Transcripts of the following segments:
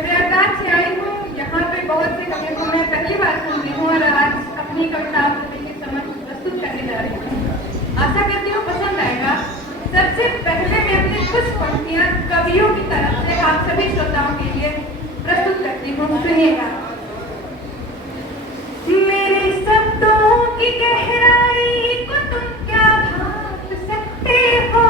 मैं प्रयागराज से आई हूँ। यहाँ पे बहुत से कवियों को मैं पहली बार सुन रही हूँ और आज अपनी कविता आप सभी के समक्ष प्रस्तुत करने जा रही हूँ। आशा करती हूँ पसंद आएगा। सबसे पहले मैं अपनी कुछ पंक्तियाँ कवियों की तरफ से आप सभी श्रोताओं के लिए प्रस्तुत करती हूँ, सुनिएगा। मेरे शब्दों की गहराई को तुम क्या भाप सकते हो,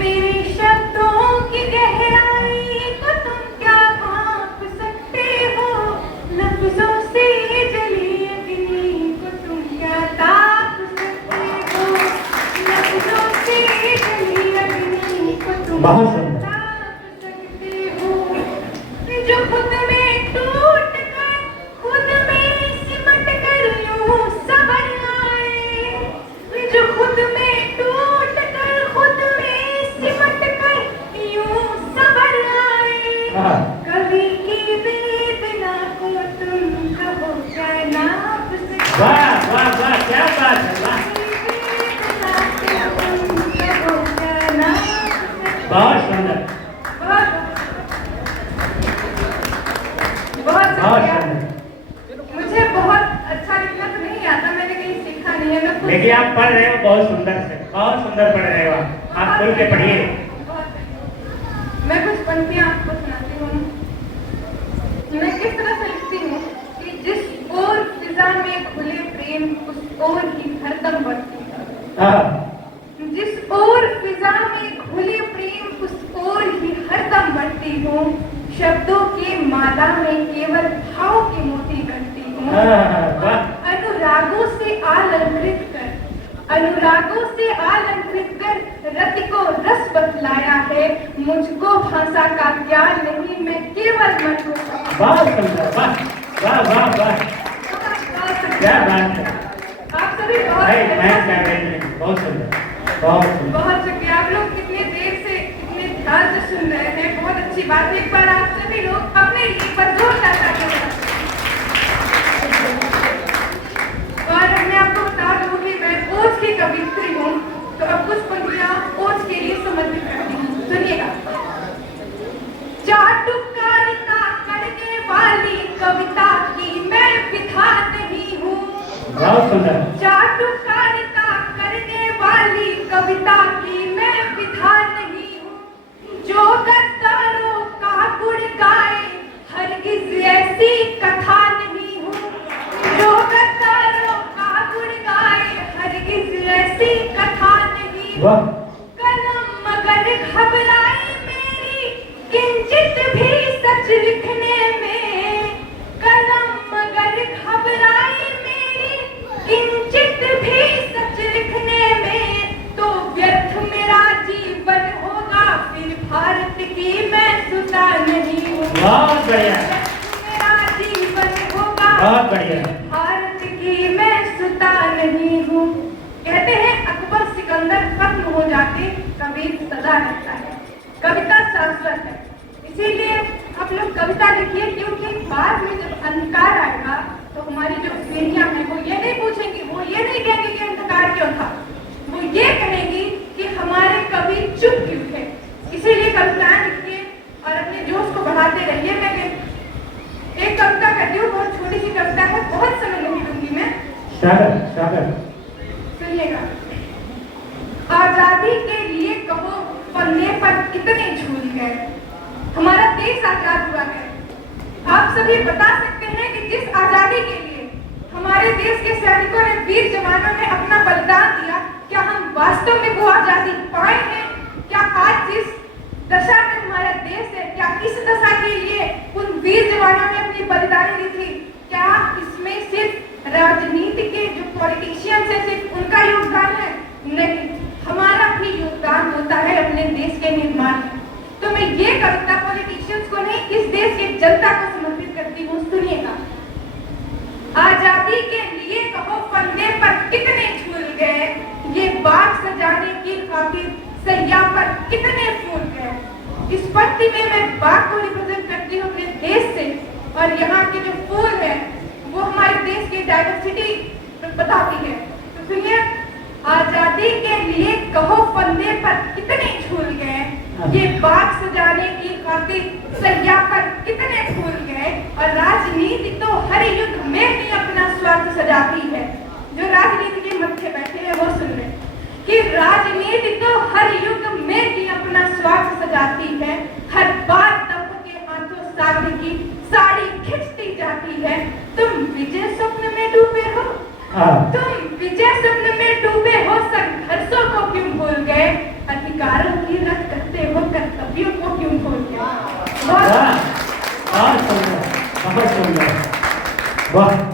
मेरे शब्दों की गहराई को तुम क्या भाप सकते हो, लफ्जों से जली अग्नि को तुम क्या ताप सकते हो, लफ्जों से जली अग्नि को तुम क्या ताप सकते हो, जो खुद में टूट कर खुद में सिमट कर यूं संवर आए, जो खुद में टूट कर खुद में सिमट कर यूं संवर आए, कवि की वेदना को तुम कहो क्या नाप सकते हो। वाह वाह वाह, क्या बात है, वाह, बहुत सुंदर, मुझे बहुत अच्छा लिखना तो नहीं आता, मैंने कहीं सीखा नहीं है। मैं लेकिन आप पढ़ रहे हो बहुत सुंदर से, बहुत सुंदर पढ़ रहे हो आप खुल के पढ़िए। मैं कुछ पंक्तियां आपको सुनाती हूँ। मैं किस तरह से लिखती हूँ कि जिस ओर फिजा में खुले प्रेम उस ओर ही हरदम बढ़ती हूँ, जिस ओर फिजा में खुले प्रेम उस ओर ही हरदम बढ़ती हूँ, शब्दों के माला में केवल भाव के मोती करती हूँ, अनुरागों से आलंकृत कर, अनुरागों से आलंकृत कर रति को रस बतलाया है, मुझको भाषा का ज्ञान नहीं, मैं केवल मन को। बहुत सुंदर, वाह वाह वाह वाह, क्या बात है। आप सभी बहुत सुंदर, बहुत सुंदर। बहुत शुक्रिया। आप लोग कितने देर से कितने ध्यान से सुन रहे हैं, बहुत अच्छी बात है। एक बार आप सभी लोग अपने लिए पर जोरदार तालियां बजाएं। और मैं आपको बता दूं कि मैं ओज की कवित्री हूँ, तो अब कुछ पंक्तियां ओज के लिए समर्पित करती हूँ, सुनिएगा। चाटुकारिता करने वाली कविता की मैं विधा नहीं हूँ, बहुत सुंदर। चाटुकारिता करने वाली कविता की मैं विधा नहीं हूँ, जो गद्दारों का गुण गाए हरगिज ऐसी कथा नहीं हूँ, जो गद्दारों का गुण गाए हरगिज ऐसी कथा नहीं हूँ, कलम मगर घबराई मेरी किंचित भी सच लिखने में, कलम मगर घबराई मेरी किंचित भी सच लिखने में, तो व्यर्थ मेरा जीवन होगा, फिर भारत की मैं सुता नहीं हूँ। बहुत बढ़िया, मेरा जीवन होगा, बहुत बढ़िया, भारत की मैं सुता नहीं हूँ। कहते हैं अकबर सिकंदर खत्म हो जाते, कबीर सदा रहता है, कविता शाश्वत है। इसीलिए आप लोग कविता लिखिए, क्योंकि बाद में जब अंधकार आएगा तो हमारी जो पीढ़ियां हैं वो ये नहीं पूछेंगी, वो ये नहीं कहेंगे कि अंधकार क्यों था, वो ये कहेंगी कि हमारे कवि चुप क्यों थे। इसीलिए कविताएं लिखिए और अपने जोश को बढ़ाते रहिए। मैं एक कविता करती हूँ, बहुत छोटी सी कविता है, बहुत समय नहीं लूंगी मैं। सुनिएगा। आजादी के लिए कहो पन्ने पर कितने झूल गए, हमारा देश आजाद हुआ है। आप सभी बता सकते हैं कि जिस आजादी के लिए हमारे देश के सैनिकों ने, वीर जवानों ने अपना बलिदान दिया, क्या हम वास्तव में वो आजादी पाए हैं? क्या आज जिस दशा में हमारा देश है, क्या इस दशा के लिए उन वीर जवानों ने अपनी बलिदानी दी थी? क्या इसमें सिर्फ राजनीति के जो पॉलिटिशियंस हैं सिर्फ उनका योगदान है? नहीं, हमारा भी योगदान होता है अपने देश के निर्माण में। तो मैं ये कविता पॉलिटिशियंस को नहीं, इस देश की जनता को समर्पित करती हूँ, सुनिएगा। आजादी के लिए कहो पन्ने पर कितने झूल गए, ये बाग सजाने की खातिर सैया पर कितने फूल गए। इस पंक्ति में मैं बाग को रिप्रेजेंट करती हूँ अपने देश से, और यहाँ के जो फूल है वो हमारे देश की डाइवर्सिटी बताती है। तो सुनिए, आजादी के लिए कहो फंदे पर कितने झूल गए, ये बाग सजाने की खातिर सैया पर कितने फूल गए। और राजनीति तो हर युग में ही अपना स्वार्थ सजाती है। जो राजनीति के मत्थे बैठे हैं वो सुन रहे कि राजनीति तो हर युग में ही अपना स्वार्थ सजाती है। हर बार तब के हाथों साथी की साड़ी खिंचती जाती है। तुम विजय स्वप्न में डूबे हो, तुम विजय स्वप्न में डूबे हो, संघर्षों को क्यों भूल गए। अधिकारों की रख करते हो, कर्तव्यों को क्यों भूल गए। वाह, बहुत सुंदर, बहुत सुंदर, वाह।